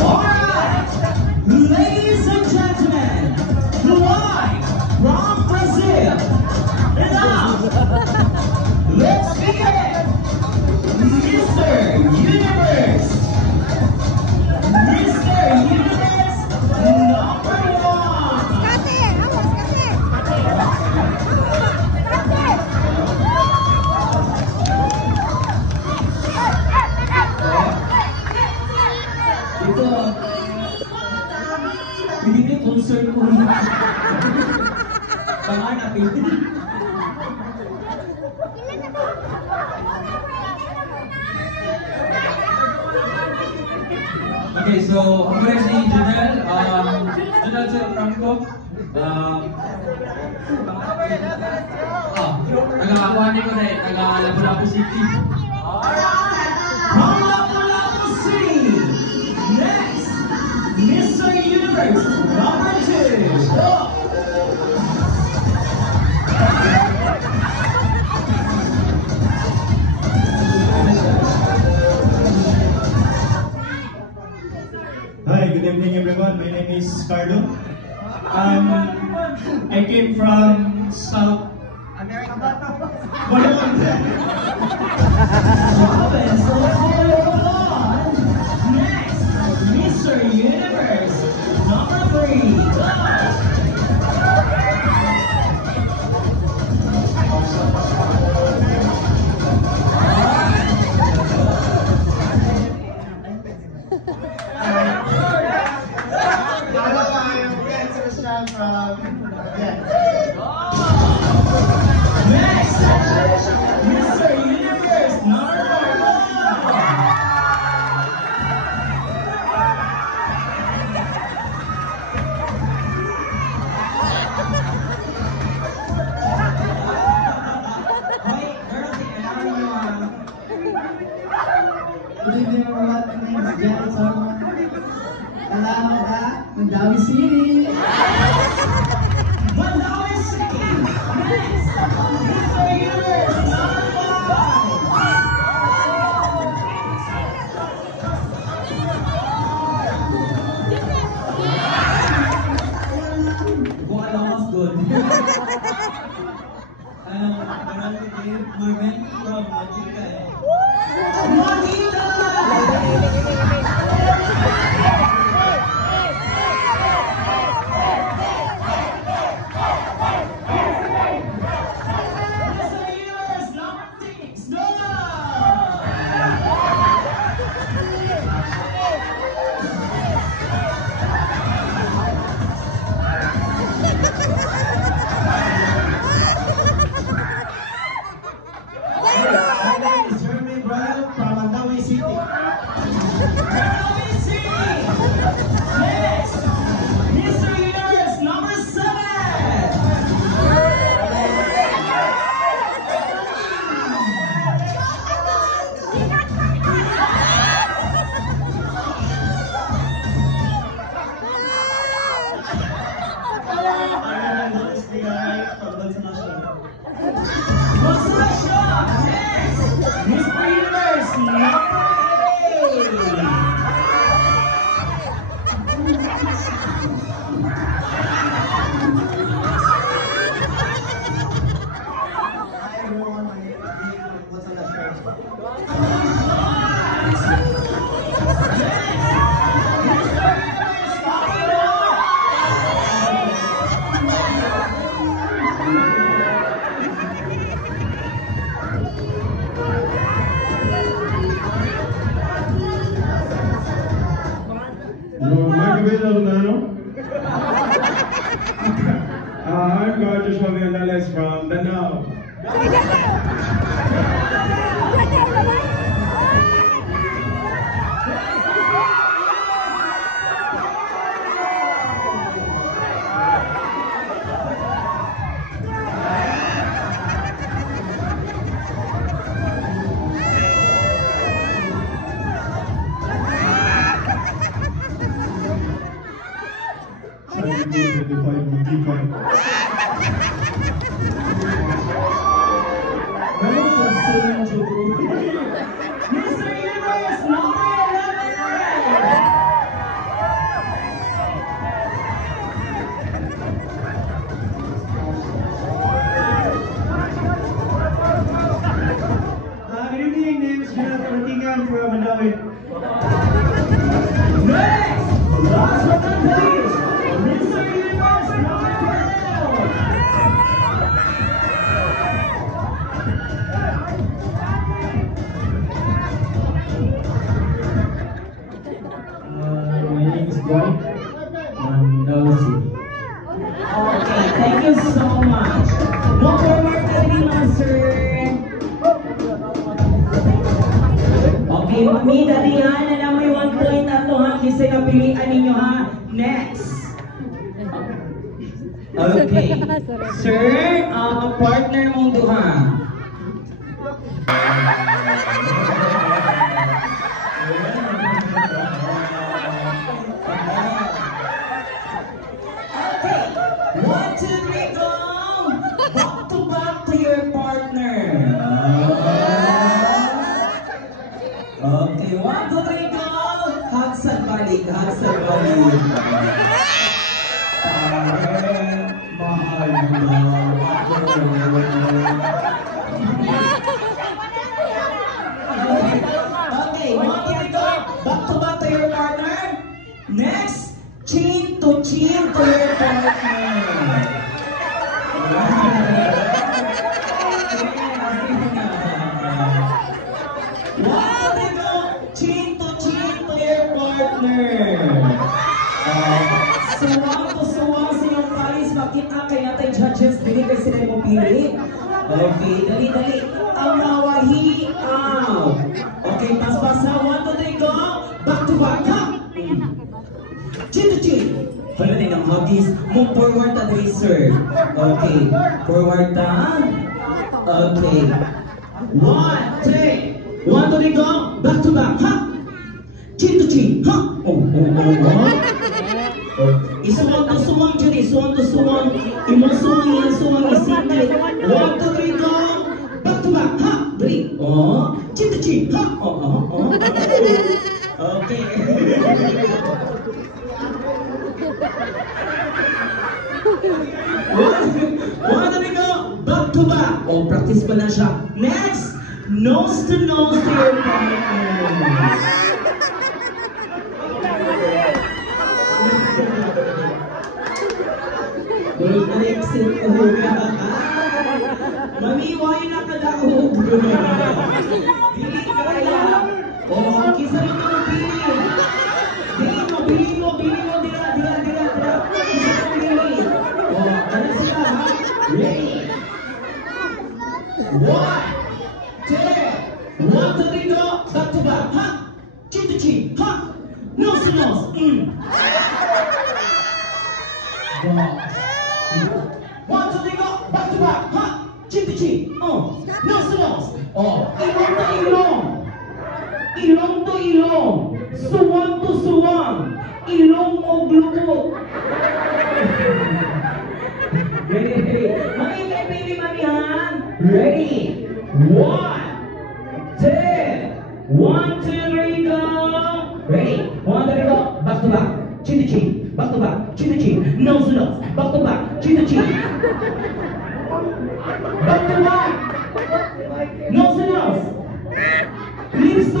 Alright, ladies and gentlemen, live from Brazil. And now, let's begin. Mr. Universe. Mr. Universe number 1. Ito, hindi concert ko rin. Panganap eh. Okay, so ako rin si Janelle, Janelle Sir Franco. Taga-Kuhanin ko na eh, taga-Lapu-Lapu City. From Lapu-Lapu City, next, Mr. Universe number 2. Go! Hi, good evening everyone. My name is Carlo. I came from South America. Province of Bulacan. Next, Mr. Universe number 3. Go! Next, Mr. Universe number 1. Good evening everyone, my name is Jared Sarma. Kailangan ka, Mandawi City. Mandawi City. Next, Mr. Universe number 5. Kung alam mas good. Maraming kayo, Marvin from Mantika eh. Manila! I'm Gorgeous Jovianales from Danao. Ready? name's Jonathan Ortigan from Mandawi. Next, last but not least, Mr. Universe number 12. My name is Boy. Mandawi. Okay, thank you so much. One more marketing master. Okay, Mami, dadihan na lang may 1 point na to ha. Kasi napilian ninyo ha. Next. Okay. Sir, partner mong duha. Okay. 1, 2, 3, go! Back to your partner. Okay, 1, 2, 3, go! Hagsag balik, hagsag balik. Mahal mo ako. Okay, 1, 2, 3, go! Back to your partner. Next, chin to your partner. Wow, they go chin to your partner. Suwang sa iyong palis, makita kaya tayo judges, dili kayo sila yung pili. Okay, dali. Ang nawahi out. Okay, pasbasa, 1, 2, 3, go. Back to back, ha? Chin to chin. Hala din ang huggies. Move forward ta dali, sir. Okay, forward ta. Okay. 1, 3. 1, 2, 3, go. Back to back, ha? Chin to chin, ha? Oh. Isuwang to suwang, Judy. Suwang to suwang. Imong suwang, yan suwang, isiklit. 1, 2, 3, go. Back to back, ha? Dali. Oh. Chin to chin, ha? Oh. Okay. One, to go. Back to back. Oh, practice pa na siya. Next, nose to your partner. Mami, why na kadahog? Dili kaya. Oh, kisa rin mo pili. Bili mo, dila. Kisa mo pili. Oh, ano sila, ha? Ready? 1, 2, 1, 2, 3, go. Back to back, ha? Chin to chin, ha? Nose to nose. 1, 2, 3, go. Back to back, ha? Chin to chin. Nose to nose. Ilong to ilong. Ilong to ilong. Suwang to suwang. Ilong o glubot. Ready? Mami, kay pili, mami, ha? Ready? 1, 2, 1, 2, 3, go. Ready? 1, 2, 3, go. Back to back. Chin to chin. Back to back. Chin to chin. Nose to nose. Back to back. Chin to chin. Back to back. Nose to nose. Lips to